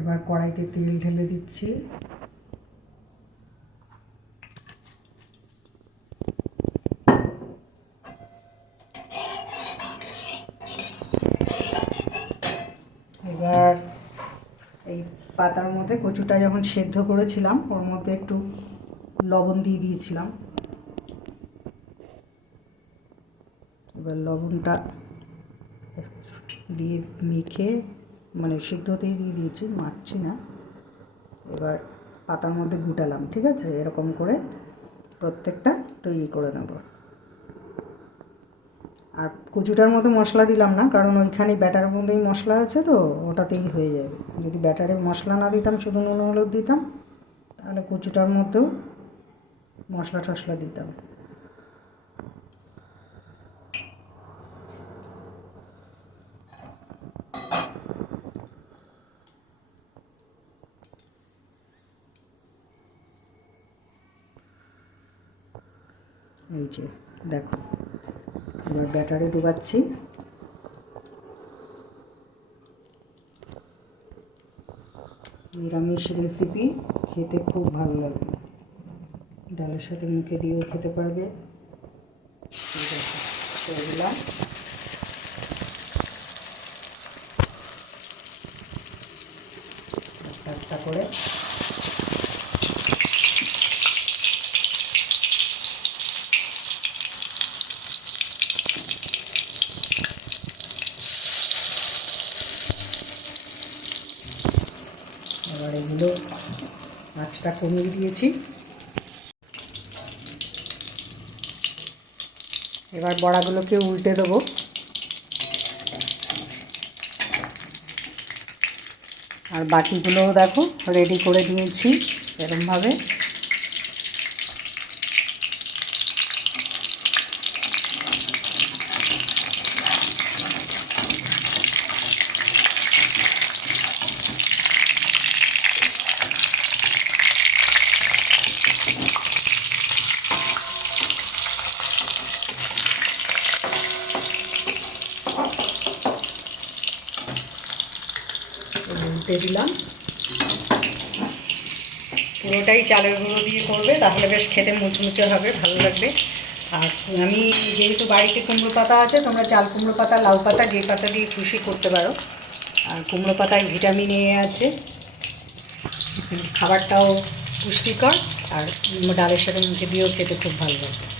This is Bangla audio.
এবার কড়াইতে তেল ঢেলে দিচ্ছি। এবার এই পাতার মধ্যে কচুটা যখন সেদ্ধ করেছিলাম ওর মধ্যে একটু লবণ দিয়ে দিয়েছিলাম। এবার লবণটা দিয়ে মেখে মানে সিদ্ধতেই দিয়ে দিয়েছি, মাখছি না। এবার পাতার মধ্যে গুটালাম, ঠিক আছে? এরকম করে প্রত্যেকটা তৈরি করে নেব। আর কচুটার মধ্যে মশলা দিলাম না, কারণ ওইখানে ব্যাটারের মধ্যেই মশলা আছে, তো ওটাতেই হয়ে যাবে। যদি ব্যাটারে মশলা না দিতাম, শুধু নুন হলুদ দিতাম, তাহলে কচুটার মধ্যেও মশলা টশলা দিতাম। এই যে দেখো, এবার ব্যাটারে ডুবাচ্ছি। নিরামিষ রেসিপি, খেতে খুব ভালো লাগবে। ডালের সাথে মুখে দিয়েও খেতে পারবে। দিলাম একটা করে। এবার এগুলো আঁচটা কমিয়ে দিয়েছি। এবার বড়াগুলোকে উল্টে দেবো। আর বাকিগুলোও দেখো রেডি করে দিয়েছি এরকমভাবে। উল্টে দিলাম। পুরোটাই চালের গুঁড়ো দিয়ে করবে, তাহলে বেশ খেতে মুচমুচে হবে, ভালো লাগবে। আর আমি যেহেতু বাড়িতে কুমড়ো পাতা আছে, তোমরা চাল কুমড়ো পাতা, লাউ পাতা, যে পাতা দিয়ে খুশি করতে পারো। আর কুমড়ো পাতায় ভিটামিন এ আছে, খাবারটাও পুষ্টিকর, আর ডালের সাথে মুখে দিয়েও খেতে খুব ভালো লাগবে।